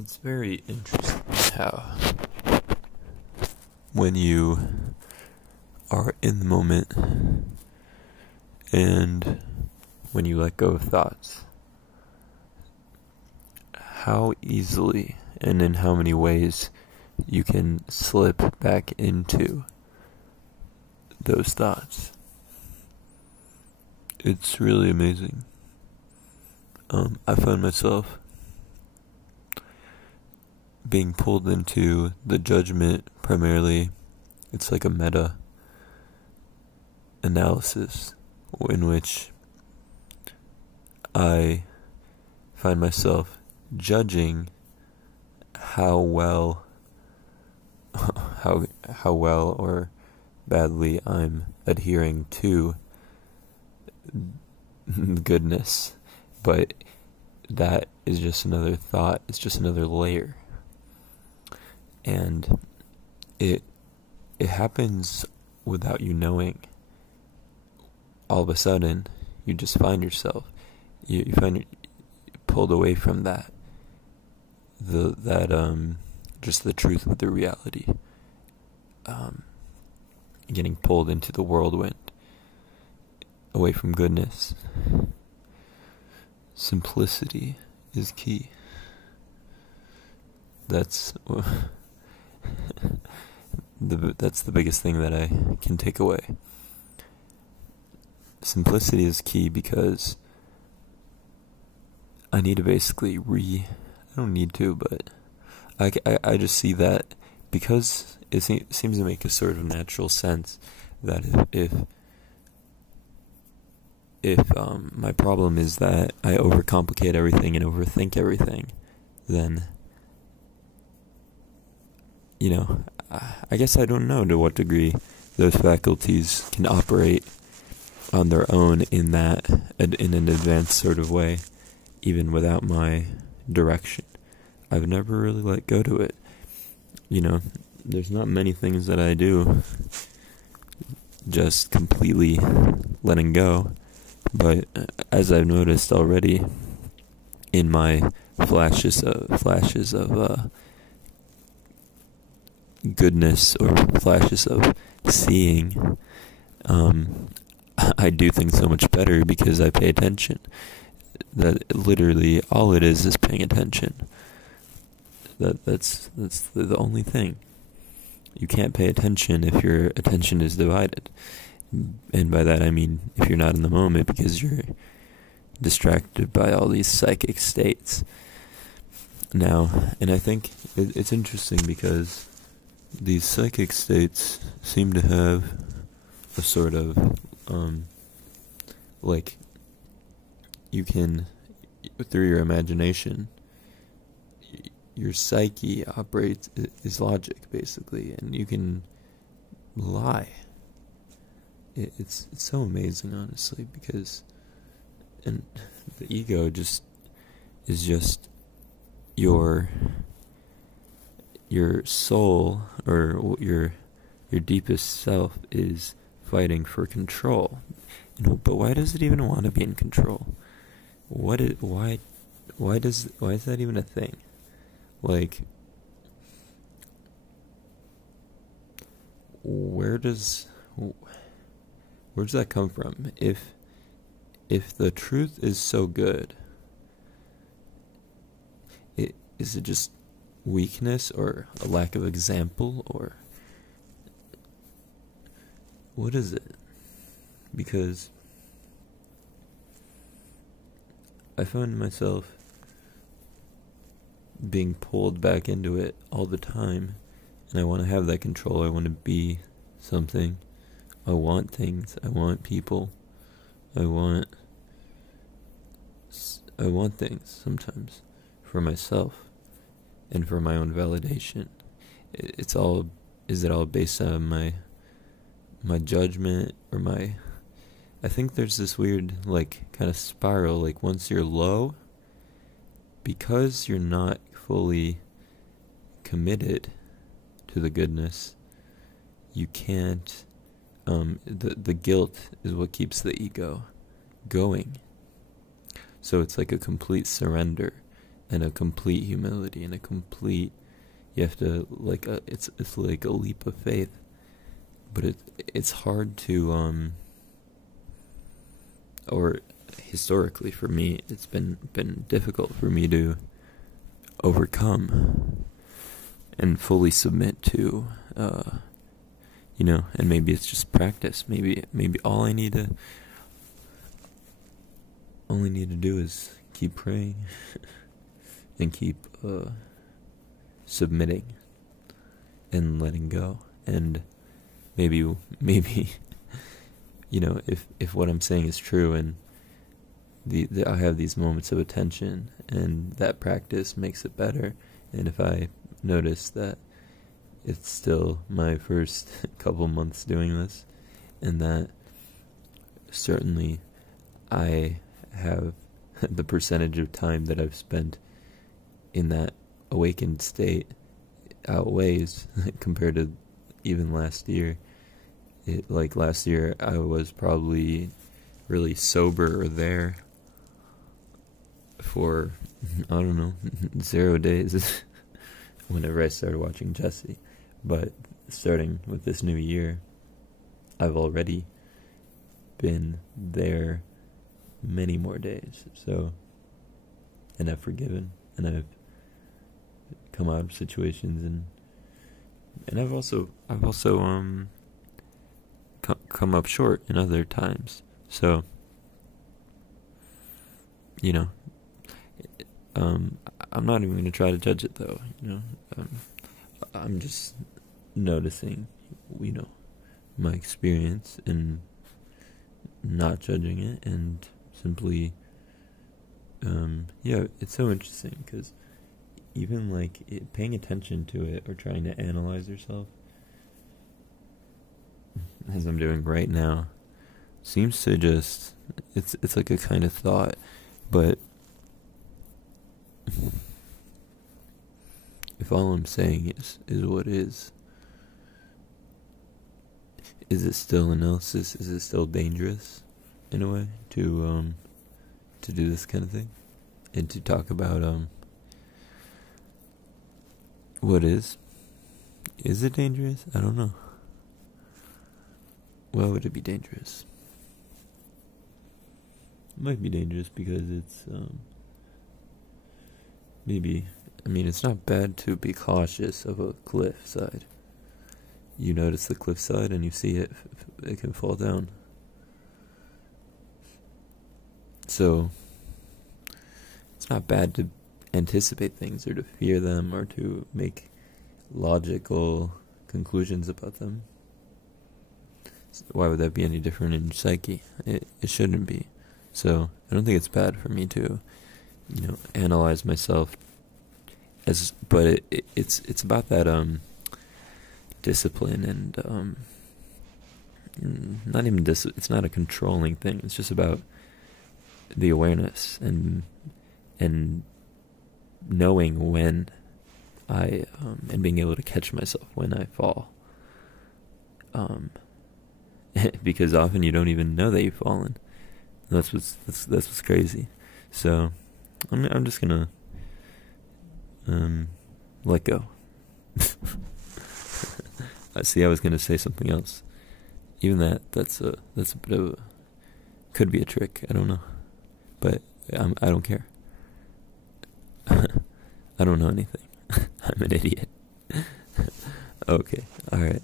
It's very interesting how when you are in the moment and when you let go of thoughts, how easily and in how many ways you can slip back into those thoughts. It's really amazing. I find myself being pulled into the judgment primarily. It's like a meta analysis in which I find myself judging how well or badly I'm adhering to goodness, but that is just another thought. It's just another layer, and it happens without you knowing. All of a sudden, you just find yourself you find pulled away from that just the truth of the reality, getting pulled into the whirlwind, away from goodness. Simplicity is key. That's the biggest thing that I can take away. Simplicity is key because I need to basically I don't need to, but I just see that because it seems to make a sort of natural sense that if my problem is that I overcomplicate everything and overthink everything, then, I guess I don't know to what degree those faculties can operate on their own in an advanced sort of way, even without my direction. I've never really let go to it. There's not many things that I do just completely letting go, but as I've noticed already in my flashes of goodness or flashes of seeing, I do things so much better because I pay attention. That literally all it is paying attention. That's the only thing. You can't pay attention if your attention is divided. And by that I mean if you're not in the moment because you're distracted by all these psychic states. Now, and I think it's interesting because these psychic states seem to have a sort of, you can, through your imagination, your psyche operates, is logic, basically, and you can lie. It's so amazing, honestly, because, and the ego is just your soul, or your deepest self is fighting for control. But why does it even want to be in control? Why is that even a thing? Where does that come from? If the truth is so good, is it just weakness or a lack of example, or what is it? Because I find myself being pulled back into it all the time, and I want to have that control. I want to be something. I want things. I want people. I want things sometimes for myself and for my own validation. Is it all based on my judgment or I think there's this weird, kind of spiral, once you're low, because you're not fully committed to the goodness, you can't, the guilt is what keeps the ego going. So it's like a complete surrender. and a complete humility and a complete, you have to it's like a leap of faith, but it's hard to or historically for me it's been difficult for me to overcome and fully submit to, and maybe it's just practice. Maybe all I need to do is keep praying and keep submitting and letting go. And maybe if what I'm saying is true, and I have these moments of attention, and that practice makes it better. And if I notice that it's still my first couple months doing this, and that certainly I have the percentage of time that I've spent in that awakened state outweighs compared to even last year. Last year I was probably really sober there for, I don't know, 0 days whenever I started watching Jesse. But starting with this new year, I've already been there many more days. So, and I've forgiven, and I've come out of situations, and I've also come up short in other times. So, I'm not even going to try to judge it, though. I'm just noticing, my experience and not judging it, and simply, it's so interesting because even paying attention to it or trying to analyze yourself, as I'm doing right now, seems to just, it's like a kind of thought, but if all I'm saying is what is it still analysis? Is it still dangerous in a way to do this kind of thing and to talk about what is? Is it dangerous? I don't know. Why would it be dangerous? It might be dangerous because it's it's not bad to be cautious of a cliffside. You notice the cliffside and you see it can fall down. So, it's not bad to anticipate things or to fear them or to make logical conclusions about them. Why would that be any different in psyche? It shouldn't be. So, I don't think it's bad for me to, analyze myself but it's about that discipline and not even it's not a controlling thing. It's just about the awareness and knowing when I and being able to catch myself when I fall. Because often you don't even know that you've fallen. That's what's crazy. So I'm just gonna let go. I see. I was gonna say something else. Even that's a bit of could be a trick. I don't know, but I don't care. I don't know anything. I'm an idiot. Okay. All right.